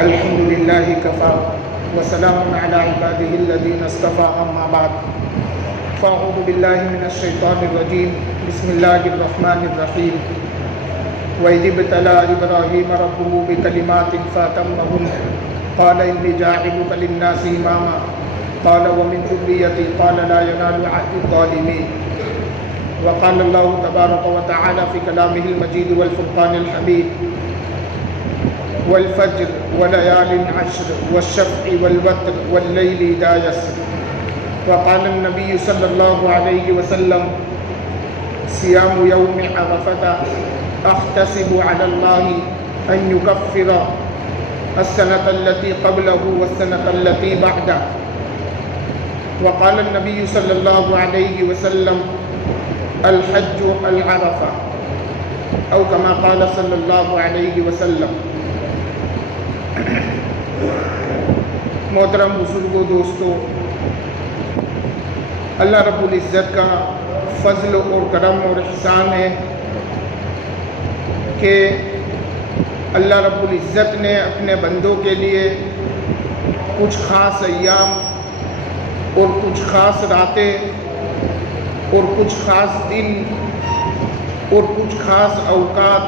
الحمد لله كفى وسلام على عباده الذين اصطفى أما بعد فأعوذ بالله من الشيطان الرجيم بسم الله الرحمن الرحيم وإذ ابتلى إبراهيم ربه بكلمات فأتمهن قال إني جاعلك للناس إماما قال ومن ذريتي قال لا ينال عهد الظالمين وقال الله تبارك وتعالى في كلامه المجيد والفرقان الحميد والفجر وليال عشر والشفع والوتر والليل إذا يسر وقال النبي صلى الله عليه وسلم صيام يوم عرفة أحتسب على الله أن يكفر السنة التي قبله والسنة التي بعده وقال النبي صلى الله عليه وسلم الحج العرفة أو كما قال صلی اللہ علیہ وسلم۔ محترم بزرگوں، دوستو، اللہ رب العزت کا فضل اور کرم اور احسان ہے کہ اللہ رب العزت نے اپنے بندوں کے لیے کچھ خاص ایام اور کچھ خاص راتیں اور کچھ خاص دن اور کچھ خاص اوقات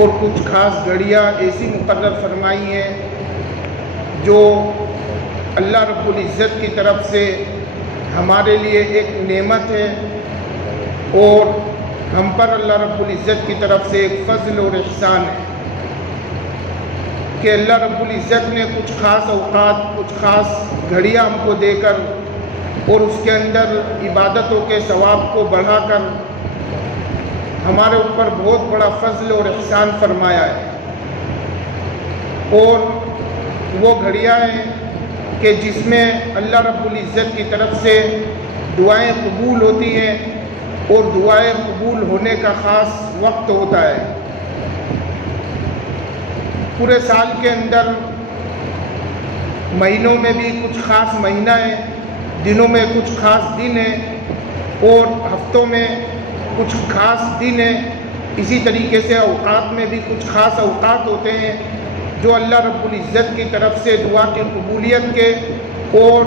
اور کچھ خاص گھڑیاں ایسی مقرر فرمائی ہیں جو اللہ رب العزت کی طرف سے ہمارے لیے ایک نعمت ہے اور ہم پر اللہ رب العزت کی طرف سے ایک فضل اور احسان ہے کہ اللہ رب العزت نے کچھ خاص اوقات، کچھ خاص گھڑیاں ہم کو دے کر اور اس کے اندر عبادتوں کے ثواب کو بڑھا کر ہمارے اوپر بہت بڑا فضل اور احسان فرمایا ہے۔ اور وہ گھڑیاں ہیں کہ جس میں اللہ رب العزت کی طرف سے دعائیں قبول ہوتی ہیں اور دعائیں قبول ہونے کا خاص وقت ہوتا ہے۔ پورے سال کے اندر مہینوں میں بھی کچھ خاص مہینہ ہے، دنوں میں کچھ خاص دن ہیں اور ہفتوں میں کچھ خاص دن ہیں۔ اسی طریقے سے اوقات میں بھی کچھ خاص اوقات ہوتے ہیں جو اللہ رب العزت کی طرف سے دعا کی قبولیت کے اور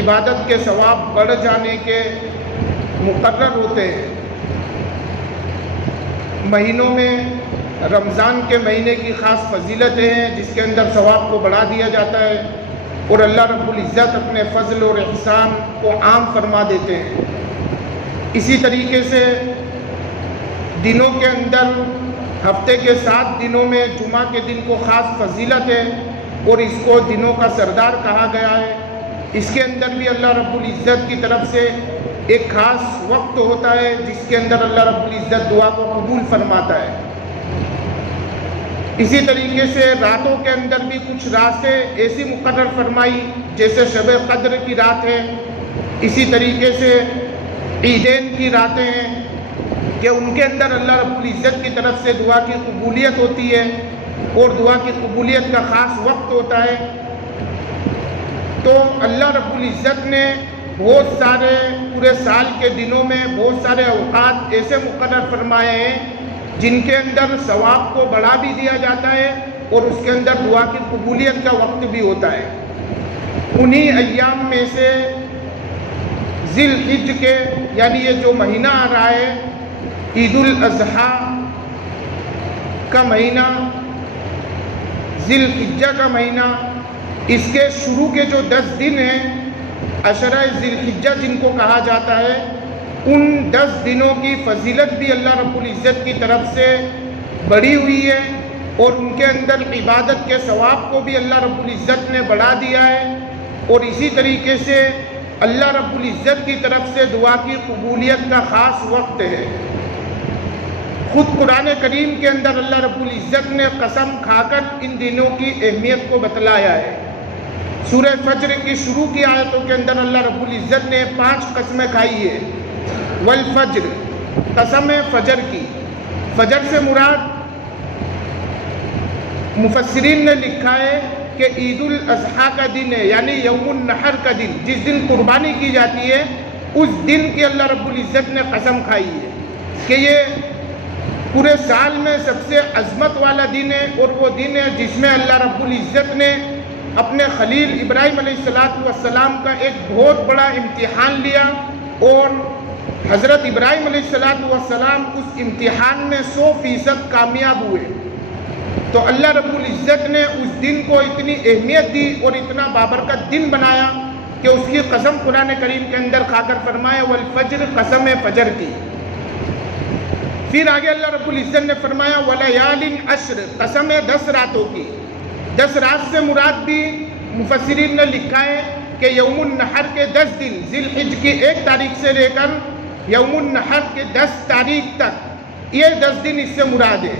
عبادت کے ثواب بڑھ جانے کے مقرر ہوتے ہیں۔ مہینوں میں رمضان کے مہینے کی خاص فضیلتیں ہیں جس کے اندر ثواب کو بڑھا دیا جاتا ہے اور اللہ رب العزت اپنے فضل اور احسان کو عام فرما دیتے ہیں۔ اسی طریقے سے دنوں کے اندر ہفتے کے 7 دنوں میں جمعہ کے دن کو خاص فضیلت ہے اور اس کو دنوں کا سردار کہا گیا ہے۔ اس کے اندر بھی اللہ رب العزت کی طرف سے ایک خاص وقت ہوتا ہے جس کے اندر اللہ رب العزت دعا کو قبول فرماتا ہے۔ اسی طریقے سے راتوں کے اندر بھی کچھ راتیں ایسی مقرر فرمائی جیسے شب قدر کی رات ہے، اسی طریقے سے عیدین کی راتیں ہیں کہ ان کے اندر اللہ رب العزت کی طرف سے دعا کی قبولیت ہوتی ہے اور دعا کی قبولیت کا خاص وقت ہوتا ہے۔ تو اللہ رب العزت نے بہت سارے پورے سال کے دنوں میں بہت سارے اوقات ایسے مقرر فرمائے ہیں جن کے اندر ثواب کو بڑھا بھی دیا جاتا ہے اور اس کے اندر دعا کی قبولیت کا وقت بھی ہوتا ہے۔ انہی ایام میں سے ذی الحج کے یعنی یہ جو مہینہ آ رہا ہے عید الاضحیٰ کا مہینہ، ذی الحجہ کا مہینہ، اس کے شروع کے جو 10 دن ہیں عشرہ ذی الحجہ جن کو کہا جاتا ہے، ان 10 دنوں کی فضیلت بھی اللہ رب العزت کی طرف سے بڑھی ہوئی ہے اور ان کے اندر عبادت کے ثواب کو بھی اللہ رب العزت نے بڑھا دیا ہے اور اسی طریقے سے اللہ رب العزت کی طرف سے دعا کی قبولیت کا خاص وقت ہے۔ خود قرآن کریم کے اندر اللہ رب العزت نے قسم کھا کر ان دنوں کی اہمیت کو بتلایا ہے۔ سورہ فجر کی شروع کی آیتوں کے اندر اللہ رب العزت نے 5 قسمیں کھائی ہے۔ والفجر، قسم ہے فجر کی۔ فجر سے مراد مفسرین نے لکھا ہے کہ عید الاضحیٰ کا دن ہے، یعنی یوم النحر کا دن، جس دن قربانی کی جاتی ہے، اس دن کی اللہ رب العزت نے قسم کھائی ہے کہ یہ پورے سال میں سب سے عظمت والا دن ہے، اور وہ دن ہے جس میں اللہ رب العزت نے اپنے خلیل ابراہیم علیہ السلام کا ایک بہت بڑا امتحان لیا، اور حضرت ابراہیم علیہ السلام اس امتحان میں 100% کامیاب ہوئے۔ تو اللہ رب العزت نے اس دن کو اتنی اہمیت دی اور اتنا بابرکت دن بنایا کہ اس کی قسم قرآن کریم کے اندر کھا کر فرمایا والفجر، قسم فجر کی۔ پھر آگے اللہ رب العزت نے فرمایا وَلَيَالٍ عَشْرٍ، قسم ہے 10 راتوں کی۔ 10 رات سے مراد بھی مفسرین نے لکھا ہے کہ یوم النحر کے 10 دن، ذی الحج کی 1 تاریخ سے لے کر یوم النحر کے 10 تاریخ تک، یہ 10 دن اس سے مراد ہے۔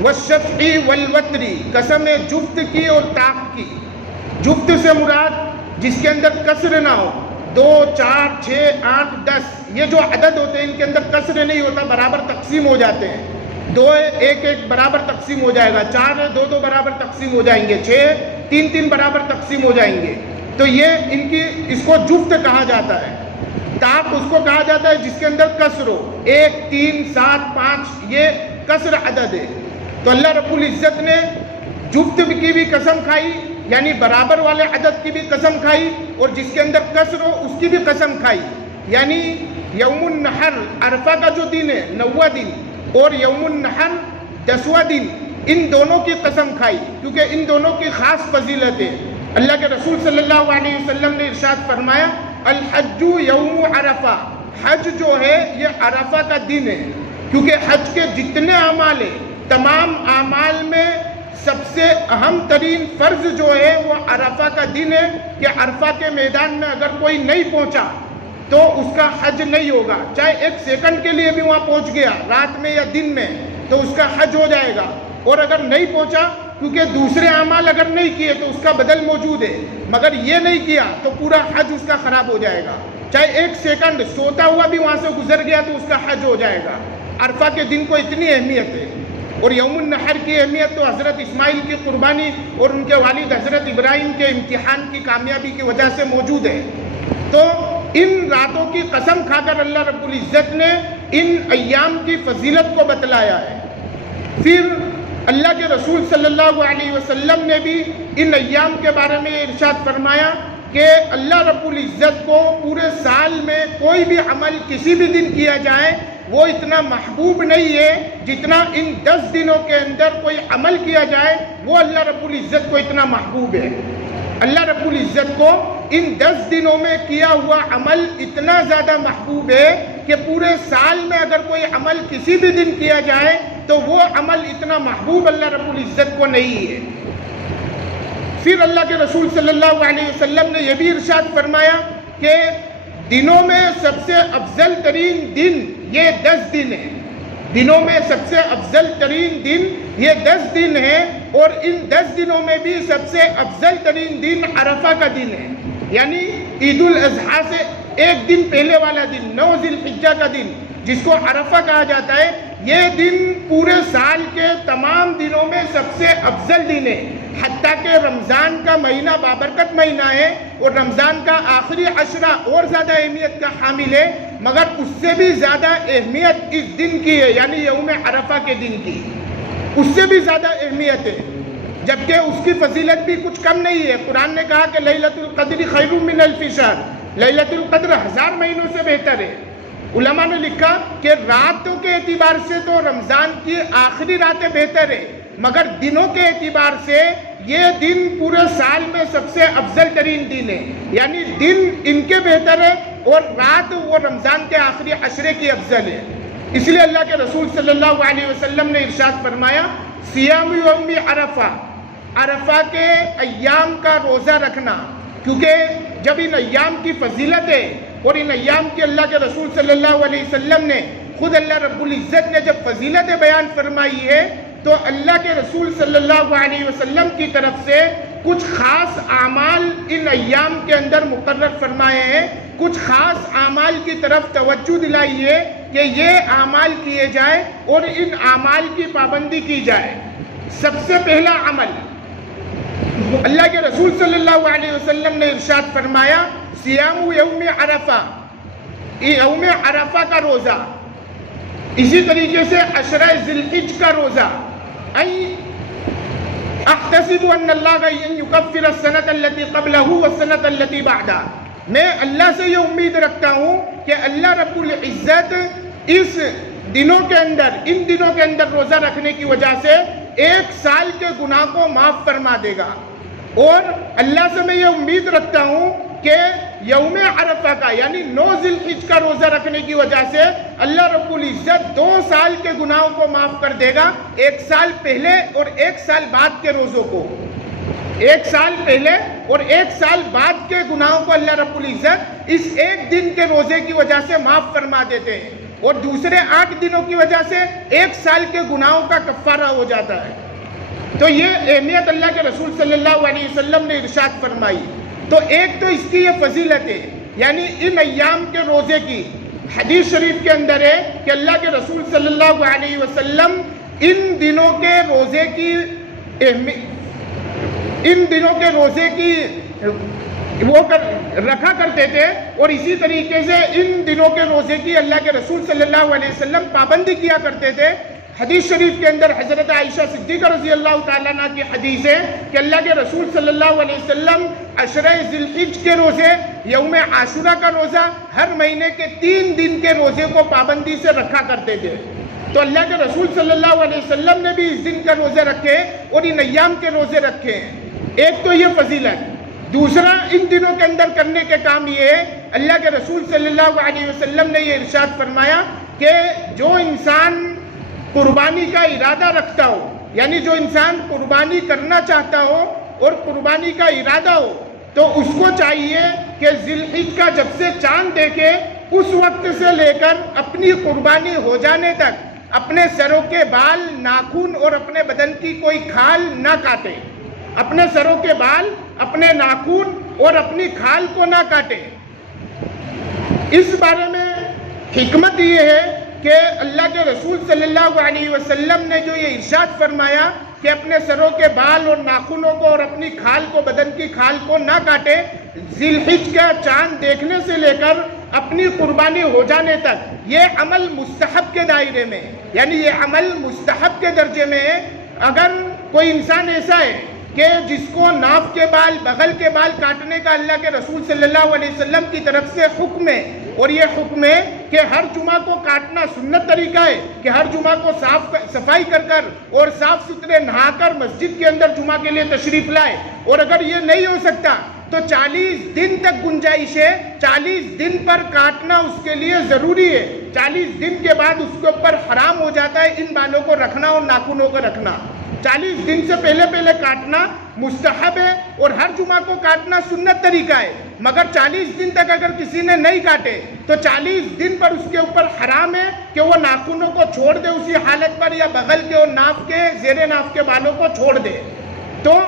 وَالشَّفْعِ وَالْوَتْرِ، قسم ہے جفت کی اور طاق کی۔ جفت سے مراد جس کے اندر کسر نہ ہو، 2، 4، 6، 8، 10، یہ جو عدد ہوتے ہیں ان کے اندر کسر نہیں ہوتا، برابر تقسیم ہو جاتے ہیں۔ 2 ہے 1 1 برابر تقسیم ہو جائے گا، 4 ہے 2 2 برابر تقسیم ہو جائیں گے، 6 3 3 برابر تقسیم ہو جائیں گے۔ تو یہ ان کی اس کو جفت کہا جاتا ہے۔ طاق اس کو کہا جاتا ہے جس کے اندر کسر ہو، 1 3 7 5، یہ کسر عدد ہے۔ تو اللہ رب العزت نے جفت کی بھی قسم کھائی، یعنی برابر والے عدد کی بھی قسم کھائی، اور جس کے اندر کسر ہو اس کی بھی قسم کھائی، یعنی یوم النحر عرفہ کا جو دن ہے 9واں دن، اور یوم النحر 10واں دن، ان دونوں کی قسم کھائی، کیونکہ ان دونوں کی خاص فضیلت ہے۔ اللہ کے رسول صلی اللہ علیہ وسلم نے ارشاد فرمایا الحج یوم عرفہ، حج جو ہے یہ عرفہ کا دن ہے، کیونکہ حج کے جتنے اعمال ہیں، تمام اعمال میں سب سے اہم ترین فرض جو ہے وہ عرفہ کا دن ہے، کہ عرفہ کے میدان میں اگر کوئی نہیں پہنچا تو اس کا حج نہیں ہوگا، چاہے 1 سیکنڈ کے لیے بھی وہاں پہنچ گیا رات میں یا دن میں تو اس کا حج ہو جائے گا، اور اگر نہیں پہنچا کیونکہ دوسرے اعمال اگر نہیں کیے تو اس کا بدل موجود ہے، مگر یہ نہیں کیا تو پورا حج اس کا خراب ہو جائے گا، چاہے 1 سیکنڈ سوتا ہوا بھی وہاں سے گزر گیا تو اس کا حج ہو جائے گا۔ عرفہ کے دن کو اتنی اہمیت ہے، اور یوم النحر کی اہمیت تو حضرت اسماعیل کی قربانی اور ان کے والد حضرت ابراہیم کے امتحان کی کامیابی کی وجہ سے موجود ہے۔ تو ان راتوں کی قسم کھا کر اللہ رب العزت نے ان ایام کی فضیلت کو بتلایا ہے۔ پھر اللہ کے رسول صلی اللہ علیہ وسلم نے بھی ان ایام کے بارے میں ارشاد فرمایا کہ اللہ رب العزت کو پورے سال میں کوئی بھی عمل کسی بھی دن کیا جائے وہ اتنا محبوب نہیں ہے جتنا ان 10 دنوں کے اندر کوئی عمل کیا جائے وہ اللہ رب العزت کو اتنا محبوب ہے۔ اللہ رب العزت کو ان 10 دنوں میں کیا ہوا عمل اتنا زیادہ محبوب ہے کہ پورے سال میں اگر کوئی عمل کسی بھی دن کیا جائے تو وہ عمل اتنا محبوب اللہ رب العزت کو نہیں ہے۔ پھر اللہ کے رسول صلی اللہ علیہ وسلم نے یہ بھی ارشاد فرمایا کہ دنوں میں سب سے افضل ترین دن یہ 10 دن ہیں، دنوں میں سب سے افضل ترین دن یہ 10 دن ہیں، اور ان 10 دنوں میں بھی سب سے افضل ترین دن عرفہ کا دن ہے، یعنی عید الاضحیٰ سے 1 دن پہلے والا دن، 9 ذی الحجہ کا دن جس کو عرفہ کہا جاتا ہے، یہ دن پورے سال کے تمام دنوں میں سب سے افضل دن ہے، حتیٰ کہ رمضان کا مہینہ بابرکت مہینہ ہے اور رمضان کا آخری عشرہ اور زیادہ اہمیت کا حامل ہے، مگر اس سے بھی زیادہ اہمیت اس دن کی ہے، یعنی یوم عرفہ کے دن کی، اس سے بھی زیادہ اہمیت ہے، جبکہ اس کی فضیلت بھی کچھ کم نہیں ہے۔ قرآن نے کہا کہ لیلۃ القدر خیر من الف شہر، لیلۃ القدر 1000 مہینوں سے بہتر ہے۔ علماء نے لکھا کہ راتوں کے اعتبار سے تو رمضان کی آخری راتیں بہتر ہے، مگر دنوں کے اعتبار سے یہ دن پورے سال میں سب سے افضل ترین دن ہے، یعنی دن ان کے بہتر ہے اور رات وہ رمضان کے آخری عشرے کی افضل ہے۔ اس لیے اللہ کے رسول صلی اللہ علیہ وسلم نے ارشاد فرمایا صیام یوم عرفہ، عرفہ کے ایام کا روزہ رکھنا، کیونکہ جب ان ایام کی فضیلت ہے اور ان ایام کی اللہ کے رسول صلی اللہ علیہ وسلم نے خود اللہ رب العزت نے جب فضیلت بیان فرمائی ہے تو اللہ کے رسول صلی اللہ علیہ وسلم کی طرف سے کچھ خاص اعمال ان ایام کے اندر مقرر فرمائے ہیں، کچھ خاص اعمال کی طرف توجہ دلائی ہے کہ یہ اعمال کیے جائے اور ان اعمال کی پابندی کی جائے۔ سب سے پہلا عمل اللہ کے رسول صلی اللہ علیہ وسلم نے ارشاد فرمایا صیام یوم عرفہ، یوم عرفہ کا روزہ۔ اسی طریقے سے عشرہ ذی الحج کا روزہ، احتسب ان اللہ ان یکفر السنۃ التي قبلہ والسنۃ التي بعدہ، میں اللہ سے یہ امید رکھتا ہوں کہ اللہ رب العزت اس دنوں کے اندر، ان دنوں کے اندر روزہ رکھنے کی وجہ سے ایک سال کے گناہ کو معاف فرما دے گا، اور اللہ سے میں یہ امید رکھتا ہوں کہ یوم عرفہ کا یعنی 9 ذی الحج کا روزہ رکھنے کی وجہ سے اللہ رب العزت 2 سال کے گناہوں کو معاف کر دے گا، 1 سال پہلے اور 1 سال بعد کے روزوں کو، 1 سال پہلے اور 1 سال بعد کے گناہوں کو اللہ رب العزت اس ایک دن کے روزے کی وجہ سے معاف فرما دیتے ہیں، اور دوسرے 8 دنوں کی وجہ سے 1 سال کے گناہوں کا کفارہ ہو جاتا ہے۔ تو یہ اہمیت اللہ کے رسول صلی اللہ علیہ وسلم نے ارشاد فرمائی۔ تو ایک تو اس کی یہ فضیلت ہے، یعنی ان ایام کے روزے کی حدیث شریف کے اندر ہے کہ اللہ کے رسول صلی اللہ علیہ وسلم ان دنوں کے روزے کی رکھا کرتے تھے، اور اسی طریقے سے ان دنوں کے روزے کی اللہ کے رسول صلی اللہ علیہ وسلم پابندی کیا کرتے تھے۔ حدیث شریف کے اندر حضرت عائشہ صدیقہ رضی اللہ تعالیٰ عنہ کی حدیث ہے کہ اللہ کے رسول صلی اللہ علیہ وسلم عشرہ ذی الحج کے روزے، یوم عاشورہ کا روزہ، ہر مہینے کے 3 دن کے روزے کو پابندی سے رکھا کرتے تھے۔ تو اللہ کے رسول صلی اللہ علیہ وسلم نے بھی اس دن کا روزے رکھے اور ان ایام کے روزے رکھے ہیں۔ ایک تو یہ فضیلت، دوسرا ان دنوں کے اندر کرنے کے کام یہ ہے، اللہ کے رسول صلی اللہ علیہ وسلم نے یہ ارشاد فرمایا کہ جو انسان قربانی کا ارادہ رکھتا ہو، یعنی جو انسان قربانی کرنا چاہتا ہو اور قربانی کا ارادہ ہو، تو اس کو چاہیے کہ ذی الحج کا جب سے چاند دیکھے اس وقت سے لے کر اپنی قربانی ہو جانے تک اپنے سروں کے بال، ناخن اور اپنے بدن کی کوئی کھال نہ کاٹے، اپنے سروں کے بال، اپنے ناخن اور اپنی کھال کو نہ کاٹے۔ اس بارے میں حکمت یہ ہے کہ اللہ کے رسول صلی اللہ علیہ وسلم نے جو یہ ارشاد فرمایا کہ اپنے سروں کے بال اور ناخنوں کو اور اپنی کھال کو، بدن کی کھال کو نہ کاٹے، ذی الحج کا چاند دیکھنے سے لے کر اپنی قربانی ہو جانے تک یہ عمل مستحب کے دائرے میں، یعنی یہ عمل مستحب کے درجے میں ہے۔ اگر کوئی انسان ایسا ہے کہ جس کو ناف کے بال، بغل کے بال کاٹنے کا اللہ کے رسول صلی اللہ علیہ وسلم کی طرف سے حکم ہے، اور یہ حکم ہے کہ ہر جمعہ کو کاٹنا سنت طریقہ ہے کہ ہر جمعہ کو صفائی کر اور صاف ستھرے نہا کر مسجد کے اندر جمعہ کے لیے تشریف لائے، اور اگر یہ نہیں ہو سکتا تو 40 دن تک گنجائش ہے، 40 دن پر کاٹنا اس کے لیے ضروری ہے۔ 40 دن کے بعد اس کے اوپر حرام ہو جاتا ہے ان بالوں کو رکھنا اور ناخنوں کو رکھنا۔ 40 دن سے پہلے کاٹنا مستحب ہے اور ہر جمعہ کو کاٹنا سنت طریقہ ہے، مگر 40 دن تک اگر کسی نے نہیں کاٹے تو 40 دن پر اس کے اوپر حرام ہے کہ وہ ناخنوں کو چھوڑ دے اسی حالت پر، یا بغل کے اور ناف کے، زیر ناف کے بالوں کو چھوڑ دے۔ تو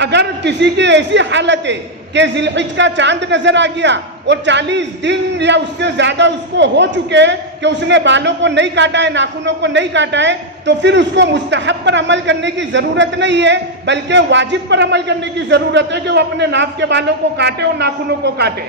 اگر کسی کی ایسی حالت ہے کہ ذی الحج کا چاند نظر آ گیا اور 40 دن یا اس سے زیادہ اس کو ہو چکے کہ اس نے بالوں کو نہیں کاٹا ہے، ناخنوں کو نہیں کاٹا ہے، تو پھر اس کو مستحب پر عمل کرنے کی ضرورت نہیں ہے، بلکہ واجب پر عمل کرنے کی ضرورت ہے کہ وہ اپنے ناف کے بالوں کو کاٹے اور ناخنوں کو کاٹے۔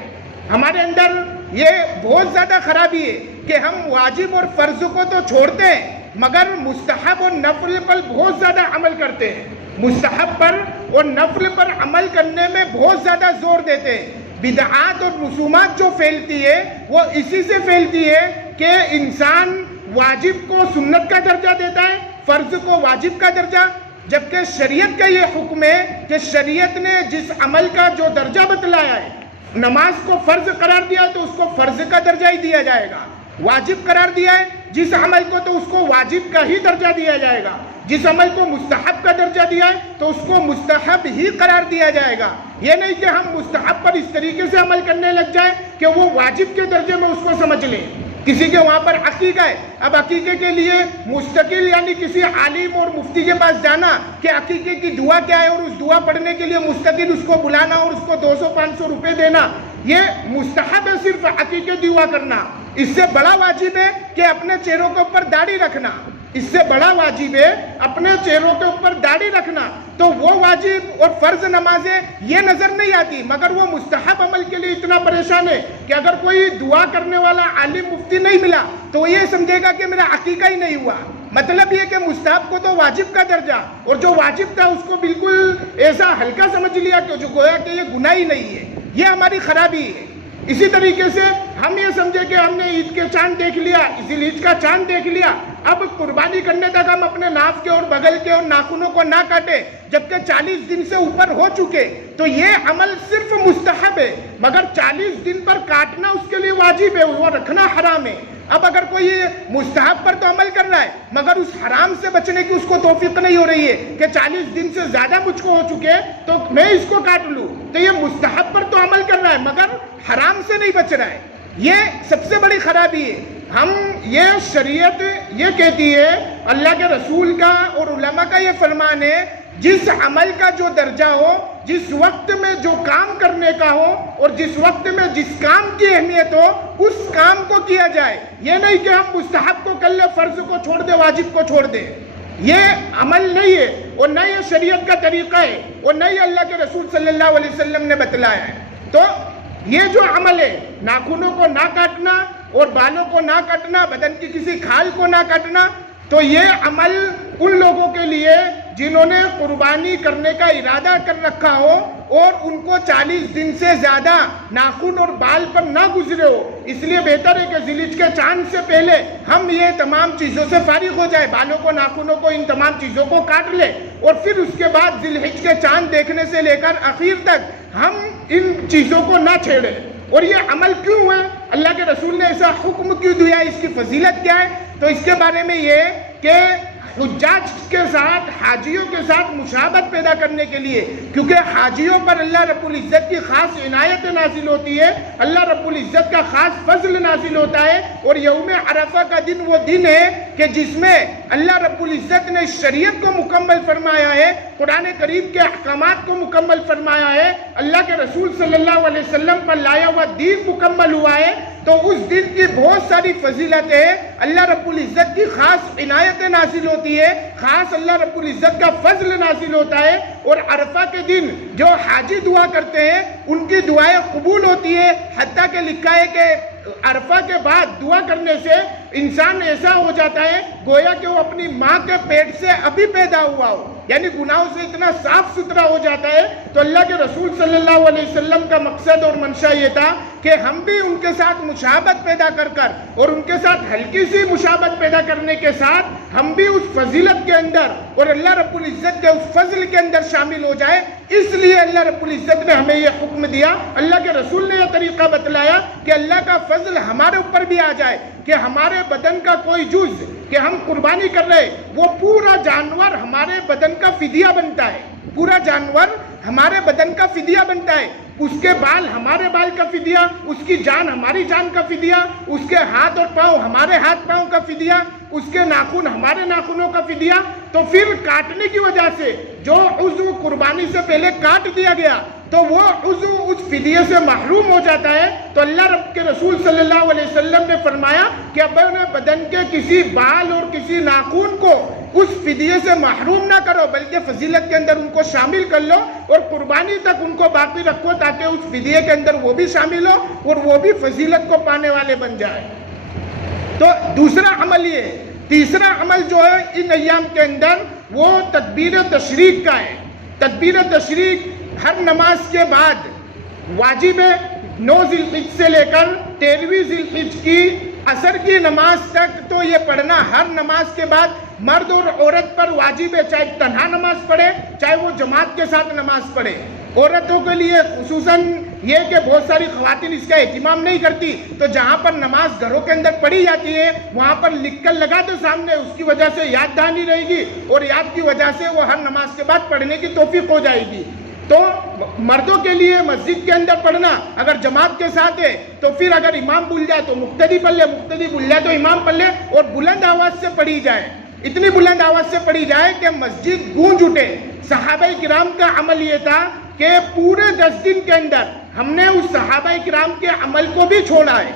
ہمارے اندر یہ بہت زیادہ خرابی ہے کہ ہم واجب اور فرض کو تو چھوڑتے ہیں مگر مستحب اور نفل پر بہت زیادہ عمل کرتے ہیں، مستحب پر اور نفل پر عمل کرنے میں بہت زیادہ زور دیتے ہیں۔ بدعات اور رسومات جو پھیلتی ہے وہ اسی سے پھیلتی ہے کہ انسان واجب کو سنت کا درجہ دیتا ہے، فرض کو واجب کا درجہ، جبکہ شریعت کا یہ حکم ہے کہ شریعت نے جس عمل کا جو درجہ بتلایا ہے، نماز کو فرض قرار دیا تو اس کو فرض کا درجہ ہی دیا جائے گا، واجب قرار دیا ہے جس عمل کو تو اس کو واجب کا ہی درجہ دیا جائے گا، جس عمل کو مستحب کا درجہ دیا ہے تو اس کو مستحب ہی قرار دیا جائے گا۔ یہ نہیں کہ ہم مستحب پر اس طریقے سے عمل کرنے لگ جائیں کہ وہ واجب کے درجے میں اس کو سمجھ لیں۔ کسی کے وہاں پر عقیقہ ہے، اب عقیقے کے لیے مستقل یعنی کسی عالم اور مفتی کے پاس جانا کہ عقیقے کی دعا کیا ہے اور اس دعا پڑھنے کے لیے مستقل اس کو بلانا اور اس کو 200-500 روپے دینا، یہ مستحب ہے صرف عقیقے دعا کرنا۔ اس سے بڑا واجب ہے کہ اپنے چہروں کے اوپر داڑھی رکھنا، اس سے بڑا واجب ہے اپنے چہروں کے اوپر داڑھی رکھنا. تو وہ واجب اور فرض نمازیں یہ نظر نہیں آتی، مگر وہ مستحب عمل کے لیے اتنا پریشان ہے کہ اگر کوئی دعا کرنے والا عالم مفتی نہیں ملا تو وہ یہ سمجھے گا کہ میرا عقیقہ ہی نہیں ہوا. مطلب یہ کہ مستحب کو تو واجب کا درجہ اور جو واجب تھا اس کو بالکل ایسا ہلکا سمجھ لیا کہ جو گویا کہ یہ گناہ ہی نہیں ہے. یہ ہماری خرابی ہے. اسی طریقے سے ہم یہ سمجھے کہ ہم نے عید کے چاند دیکھ لیا، ذی الحجہ کا چاند دیکھ لیا، اب قربانی کرنے تک ہم اپنے ناف کے اور بغل کے اور ناخنوں کو نہ کاٹے جبکہ 40 دن سے اوپر ہو چکے. تو یہ عمل صرف مستحب ہے، مگر 40 دن پر کاٹنا اس کے لیے واجب ہے، وہ رکھنا حرام ہے. اب اگر کوئی مستحب پر تو عمل کر رہا ہے مگر اس حرام سے بچنے کی اس کو توفیق نہیں ہو رہی ہے کہ 40 دن سے زیادہ مجھ کو ہو چکے تو میں اس کو کاٹ لوں، تو یہ مستحب پر تو عمل کر رہا ہے مگر حرام سے نہیں بچ رہا ہے. یہ سب سے بڑی خرابی ہے. ہم یہ شریعت یہ کہتی ہے، اللہ کے رسول کا اور علماء کا یہ فرمان ہے، جس عمل کا جو درجہ ہو، جس وقت میں جو کام کرنے کا ہو اور جس وقت میں جس کام کی اہمیت ہو اس کام کو کیا جائے. یہ نہیں کہ ہم مستحب کو کر لیں، فرض کو چھوڑ دیں، واجب کو چھوڑ دیں. یہ عمل نہیں ہے اور نہ یہ شریعت کا طریقہ ہے اور نہ یہ اللہ کے رسول صلی اللہ علیہ وسلم نے بتلایا ہے. تو یہ جو عمل ہے، ناخنوں کو نہ کاٹنا اور بالوں کو نہ کاٹنا، بدن کی کسی کھال کو نہ کاٹنا، تو یہ عمل ان لوگوں کے لیے جنہوں نے قربانی کرنے کا ارادہ کر رکھا ہو اور ان کو 40 دن سے زیادہ ناخن اور بال پر نہ گزرے ہو. اس لیے بہتر ہے کہ ذی الحجہ کے چاند سے پہلے ہم یہ تمام چیزوں سے فارغ ہو جائے، بالوں کو، ناخنوں کو، ان تمام چیزوں کو کاٹ لے اور پھر اس کے بعد ذی الحجہ کے چاند دیکھنے سے لے کر اخیر تک ہم ان چیزوں کو نہ چھیڑیں. اور یہ عمل کیوں ہے؟ اللہ کے رسول نے ایسا حکم کیوں دیا؟ اس کی فضیلت کیا ہے؟ تو اس کے بارے میں یہ کہ حجاج کے ساتھ، حاجیوں کے ساتھ مشابہت پیدا کرنے کے لیے، کیونکہ حاجیوں پر اللہ رب العزت کی خاص عنایت نازل ہوتی ہے، اللہ رب العزت کا خاص فضل نازل ہوتا ہے. اور یوم عرفہ کا دن وہ دن ہے کہ جس میں اللہ رب العزت نے شریعت کو مکمل فرمایا ہے، قرآن کریم کے احکامات کو مکمل فرمایا ہے، اللہ کے رسول صلی اللہ علیہ وسلم پر لایا ہوا دین مکمل ہوا ہے. تو اس دن کی بہت ساری فضیلتیں اللہ رب العزت کی خاص عنایت نازل ہوتی ہے، خاص اللہ رب العزت کا فضل نازل ہوتا ہے. اور عرفہ کے دن جو حاجی دعا کرتے ہیں ان کی دعائیں قبول ہوتی ہے، حتیٰ کہ لکھا ہے کہ عرفہ کے بعد دعا کرنے سے انسان ایسا ہو جاتا ہے گویا کہ وہ اپنی ماں کے پیٹ سے ابھی پیدا ہوا ہو، یعنی گناہوں سے اتنا صاف ستھرا ہو جاتا ہے. تو اللہ کے رسول صلی اللہ علیہ وسلم کا مقصد اور منشا یہ تھا کہ ہم بھی ان کے ساتھ مشابہت پیدا کر اور ان کے ساتھ ہلکی سی مشابہت پیدا کرنے کے ساتھ ہم بھی اس فضیلت کے اندر اور اللہ رب العزت کے اس فضل کے اندر شامل ہو جائے. اس لیے اللہ رب العزت نے ہمیں یہ حکم دیا، اللہ کے رسول نے یہ طریقہ بتلایا کہ اللہ کا فضل ہمارے اوپر بھی آ جائے کہ ہمارے بدن کا کوئی جز کہ ہم قربانی کر رہے وہ پورا جانور ہمارے بدن کا فدیہ بنتا ہے، پورا جانور ہمارے بدن کا فدیہ بنتا ہے. اس کے بال ہمارے بال کا فدیہ، اس کی جان ہماری جان کا فدیہ، اس کے ہاتھ اور پاؤں ہمارے ہاتھ پاؤں کا فدیہ، اس کے ناخن ہمارے ناخنوں کا فدیہ. تو پھر کاٹنے کی وجہ سے جو عضو قربانی سے پہلے کاٹ دیا گیا تو وہ عضو اس فدیے سے محروم ہو جاتا ہے. تو اللہ رب کے رسول صلی اللہ علیہ وسلم نے فرمایا کہ اپنے بدن کے کسی بال اور کسی ناخن کو اس فدیے سے محروم نہ کرو بلکہ فضیلت کے اندر ان کو شامل کر لو اور قربانی تک ان کو باقی رکھو تاکہ اس فدیے کے اندر وہ بھی شامل ہو اور وہ بھی فضیلت کو پانے والے بن جائے. تو دوسرا عمل یہ ہے. تیسرا عمل جو ہے ان ایام کے اندر وہ تکبیر تشریق کا ہے. تکبیر تشریق ہر نماز کے بعد واجب ہے. 9 ذی الحجہ سے لے کر 13ویں ذی الحجہ کی عصر کی نماز تک تو یہ پڑھنا ہر نماز کے بعد مرد اور عورت پر واجب ہے، چاہے تنہا نماز پڑھے چاہے وہ جماعت کے ساتھ نماز پڑھے. عورتوں کے لیے خصوصاً یہ کہ بہت ساری خواتین اس کا اہتمام نہیں کرتی، تو جہاں پر نماز گھروں کے اندر پڑھی جاتی ہے وہاں پر لکھ کر لگا دو سامنے، اس کی وجہ سے یاد دہانی رہے گی اور یاد کی وجہ سے وہ ہر نماز کے بعد پڑھنے کی توفیق ہو جائے گی. تو مردوں کے لیے مسجد کے اندر پڑھنا اگر جماعت کے ساتھ ہے تو پھر اگر امام بھول جائے تو مقتدی پڑھ لے، مقتدی بھول جائے تو امام پڑھ لے اور بلند آواز سے پڑھی جائے، اتنی بلند آواز سے پڑھی جائے کہ مسجد گونج اٹھے. صحابہ کرام کا عمل یہ تھا کہ پورے 10 دن کے اندر ہم نے اس صحابہ کرام کے عمل کو بھی چھوڑا ہے.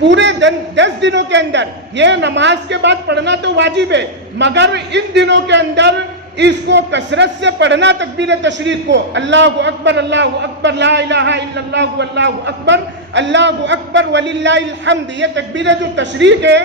پورے 10 دنوں کے اندر یہ نماز کے بعد پڑھنا تو واجب ہے، مگر ان دنوں کے اندر اس کو کثرت سے پڑھنا تکبیر تشریق کو، اللہ اکبر لا الہ الا اللہ اللہ اکبر وللہ الحمد، یہ تکبیر جو تشریق ہے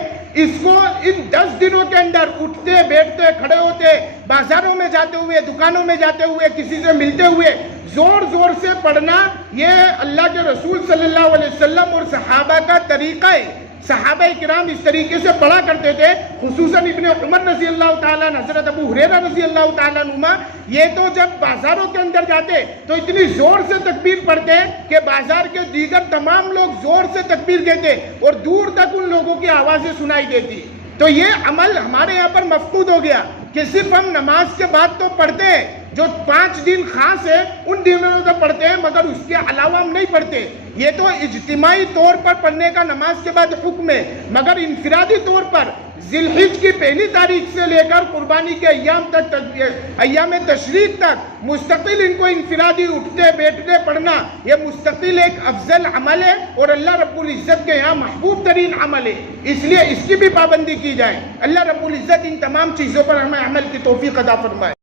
اس کو ان 10 دنوں کے اندر اٹھتے بیٹھتے کھڑے ہوتے، بازاروں میں جاتے ہوئے، دکانوں میں جاتے ہوئے، کسی سے ملتے ہوئے زور زور سے پڑھنا، یہ اللہ کے رسول صلی اللہ علیہ وسلم اور صحابہ کا طریقہ ہے۔ صحابہ کرام اس طریقے سے پڑھا کرتے تھے، خصوصاً ابن عمر رضی اللہ تعالیٰ عنہ، حضرت ابو ہریرہ رضی اللہ تعالیٰ عنہ، یہ تو جب بازاروں کے اندر جاتے تو اتنی زور سے تکبیر پڑھتے کہ بازار کے دیگر تمام لوگ زور سے تکبیر کہتے اور دور تک ان لوگوں کی آوازیں سنائی دیتی۔ تو یہ عمل ہمارے یہاں پر مفقود ہو گیا کہ صرف ہم نماز کے بعد تو پڑھتے ہیں، جو 5 دن خاص ہے ان دنوں میں تو پڑھتے ہیں، مگر اس کے علاوہ ہم نہیں پڑھتے۔ یہ تو اجتماعی طور پر پڑھنے کا نماز کے بعد حکم ہے، مگر انفرادی طور پر ذی الحج کی 1 تاریخ سے لے کر قربانی کے ایام تک، ایام تشریق تک مستقل ان کو انفرادی اٹھتے بیٹھتے پڑھنا، یہ مستقل ایک افضل عمل ہے اور اللہ رب العزت کے یہاں محبوب ترین عمل ہے، اس لیے اس کی بھی پابندی کی جائے۔ اللہ رب العزت ان تمام چیزوں پر ہمیں عمل کی توفیق عطا فرمائے۔